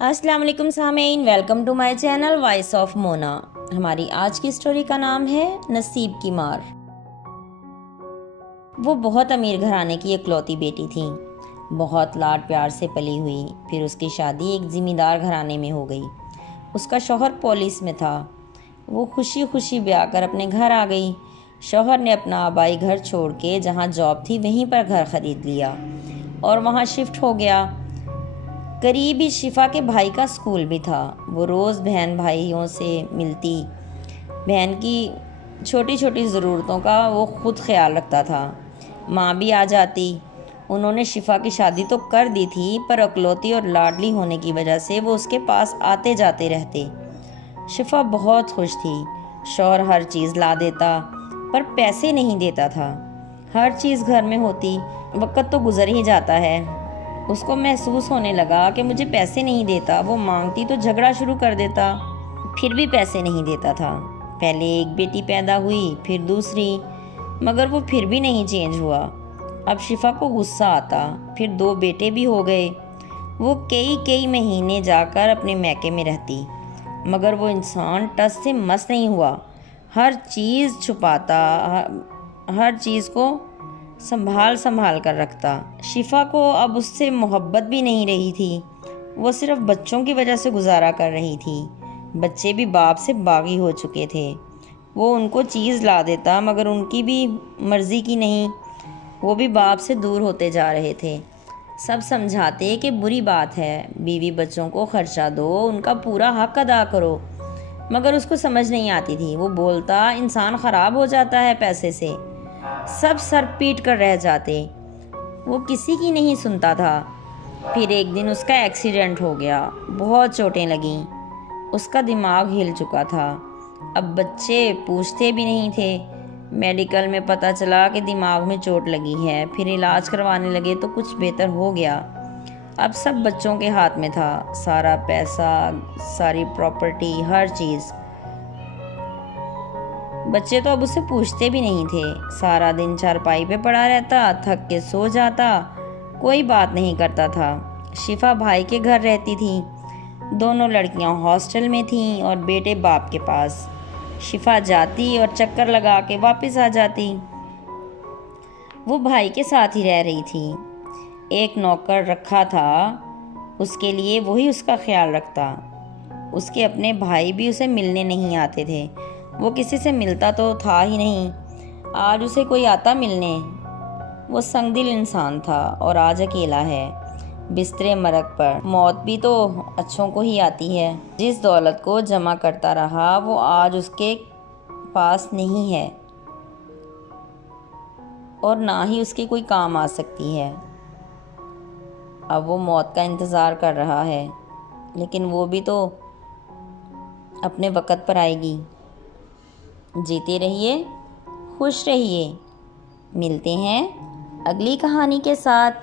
السلام علیکم سامعین، welcome to my channel voice of Mona. ہماری آج کی سٹوری کا نام ہے نصیب کی مار۔ وہ بہت امیر گھرانے کی اکلوتی بیٹی تھی، بہت لاڈ پیار سے پلی ہوئی۔ پھر اس کی شادی ایک زمیندار گھرانے میں ہو گئی۔ اس کا شوہر پولیس میں تھا۔ وہ خوشی خوشی بیاہ کر اپنے گھر آ گئی۔ شوہر نے اپنا آبائی گھر چھوڑ کے جہاں جاب تھی وہیں پر گھر خرید لیا اور وہاں شفٹ ہو گیا۔ قریب ہی شفا کے بھائی کا اسکول بھی تھا۔ وہ روز بہن بھائیوں سے ملتی، بہن کی چھوٹی چھوٹی ضرورتوں کا وہ خود خیال رکھتا تھا۔ ماں بھی آ جاتی۔ انہوں نے شفا کی شادی تو کر دی تھی، پر اکلوتی اور لاڈلی ہونے کی وجہ سے وہ اس کے پاس آتے جاتے رہتے۔ شفا بہت خوش تھی۔ شوہر ہر چیز لا دیتا، پر پیسے نہیں دیتا تھا۔ ہر چیز گھر میں ہوتی، وقت تو گزر ہی جاتا ہے۔ اس کو محسوس ہونے لگا کہ مجھے پیسے نہیں دیتا۔ وہ مانگتی تو جھگڑا شروع کر دیتا، پھر بھی پیسے نہیں دیتا تھا۔ پہلے ایک بیٹی پیدا ہوئی، پھر دوسری، مگر وہ پھر بھی نہیں چینج ہوا۔ اب شفا کو غصہ آتا، پھر 2 بیٹے بھی ہو گئے۔ وہ کئی مہینے جا کر اپنے میکے میں رہتی، مگر وہ انسان ٹس سے مس نہیں ہوا۔ ہر چیز چھپاتا، ہر چیز کو سنبھال کر رکھتا۔ شفا کو اب اس سے محبت بھی نہیں رہی تھی۔ وہ صرف بچوں کی وجہ سے گزارا کر رہی تھی۔ بچے بھی باپ سے باغی ہو چکے تھے۔ وہ ان کو چیز لا دیتا، مگر ان کی بھی مرضی کی نہیں۔ وہ بھی باپ سے دور ہوتے جا رہے تھے۔ سب سمجھاتے کہ بری بات ہے، بیوی بچوں کو خرچہ دو، ان کا پورا حق ادا کرو، مگر اس کو سمجھ نہیں آتی تھی۔ وہ بولتا انسان خراب ہو جاتا ہے پیسے سے۔ سب سر پیٹ کر رہ جاتے، وہ کسی کی نہیں سنتا تھا۔ پھر ایک دن اس کا ایکسیڈنٹ ہو گیا، بہت چوٹیں لگیں، اس کا دماغ ہل چکا تھا۔ اب بچے پوچھتے بھی نہیں تھے۔ میڈیکل میں پتہ چلا کہ دماغ میں چوٹ لگی ہے۔ پھر علاج کروانے لگے تو کچھ بہتر ہو گیا۔ اب سب بچوں کے ہاتھ میں تھا، سارا پیسہ، ساری پراپرٹی، ہر چیز۔ بچے تو اب اسے پوچھتے بھی نہیں تھے۔ سارا دن چارپائی پہ پڑا رہتا، تھک کے سو جاتا، کوئی بات نہیں کرتا تھا۔ شفا بھائی کے گھر رہتی تھی۔ دونوں لڑکیاں ہاسٹل میں تھیں اور بیٹے باپ کے پاس۔ شفا جاتی اور چکر لگا کے واپس آ جاتی۔ وہ بھائی کے ساتھ ہی رہ رہی تھی۔ ایک نوکر رکھا تھا اس کے لیے، وہی اس کا خیال رکھتا۔ اس کے اپنے بھائی بھی اسے ملنے نہیں آتے تھے۔ وہ کسی سے ملتا تو تھا ہی نہیں۔ آج اسے کوئی آتا ملنے۔ وہ سنگ دل انسان تھا اور آج اکیلا ہے، بستر مرگ پر۔ موت بھی تو اچھوں کو ہی آتی ہے۔ جس دولت کو جمع کرتا رہا وہ آج اس کے پاس نہیں ہے اور نہ ہی اس کے کوئی کام آ سکتی ہے۔ اب وہ موت کا انتظار کر رہا ہے، لیکن وہ بھی تو اپنے وقت پر آئے گی۔ جیتے رہیے، خوش رہیے۔ ملتے ہیں اگلی کہانی کے ساتھ۔